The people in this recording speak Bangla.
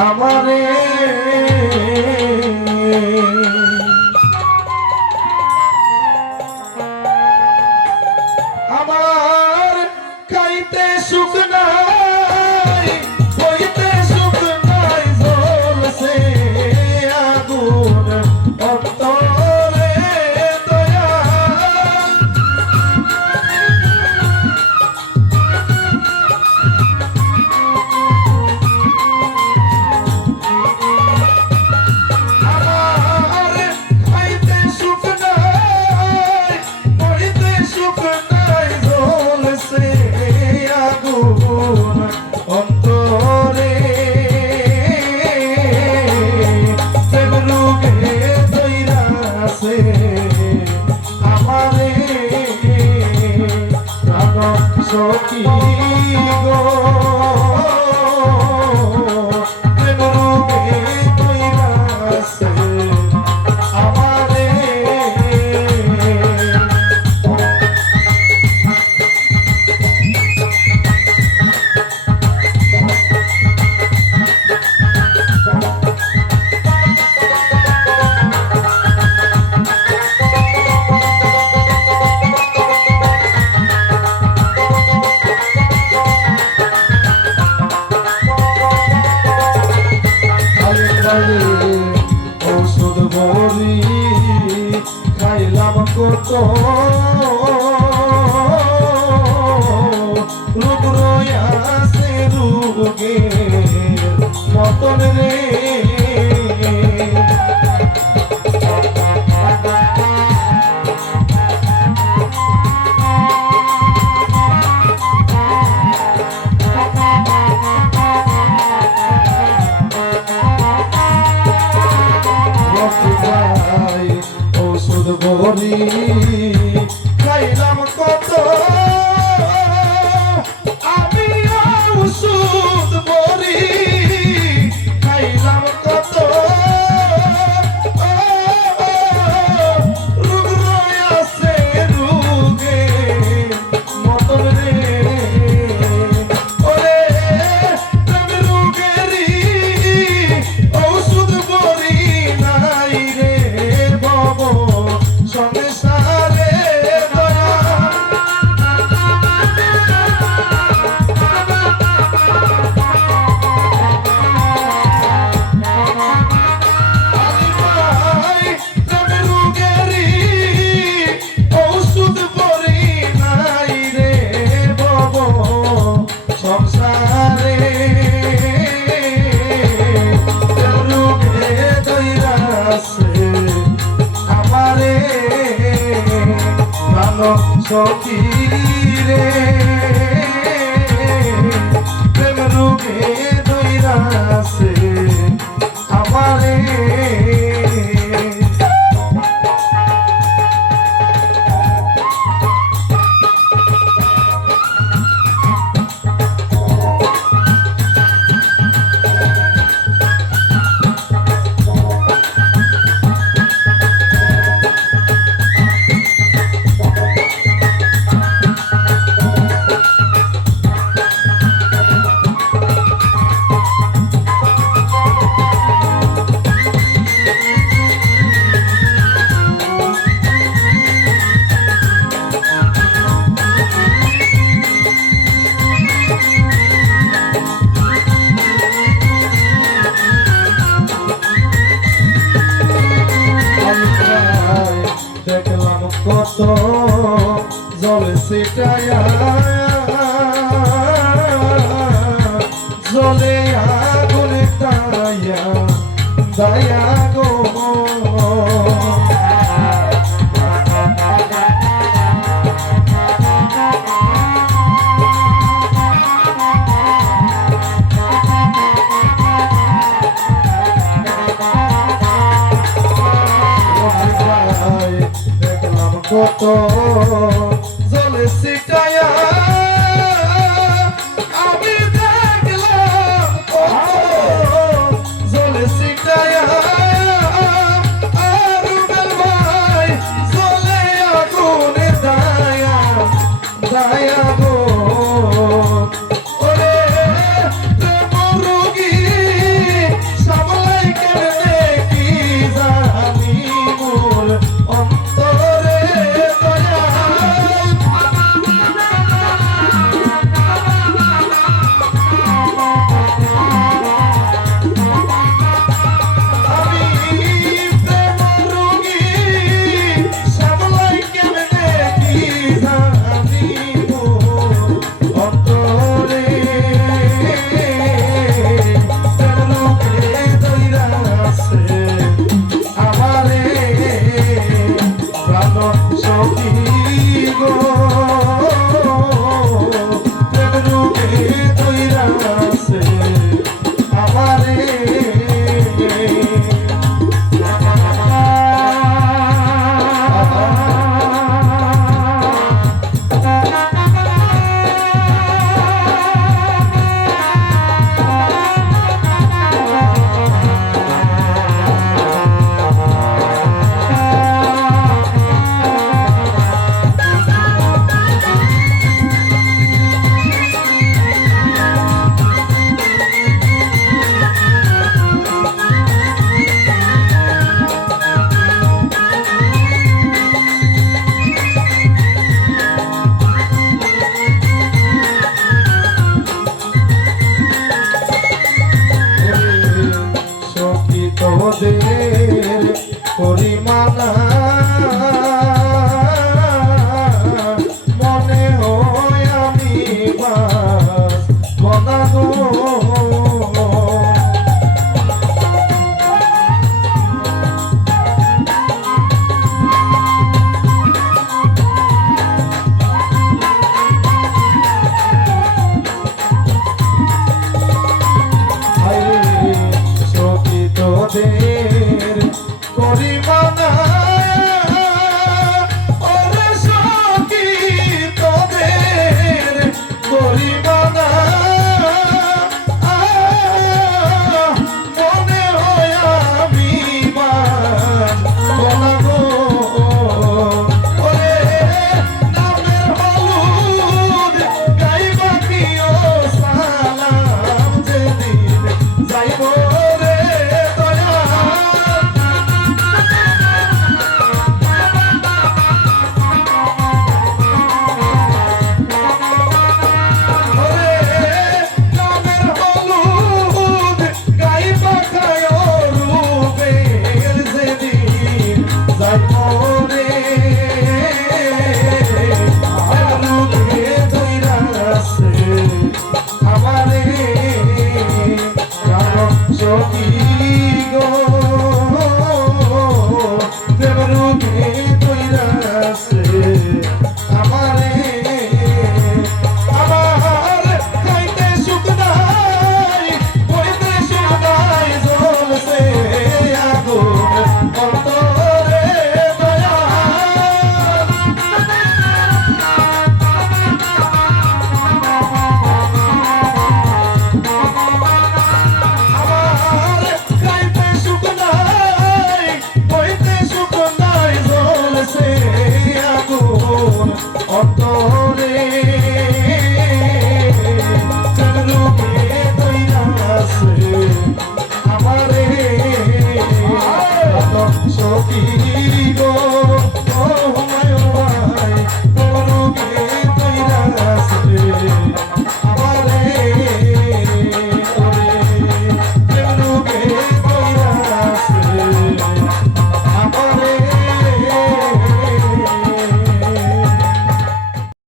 আমারে সখী। কর চাইলাম কত সখী। জল সেটাই জলে আগুনে তারাইয়া দয়া গো দেখলাম কত সিটায়া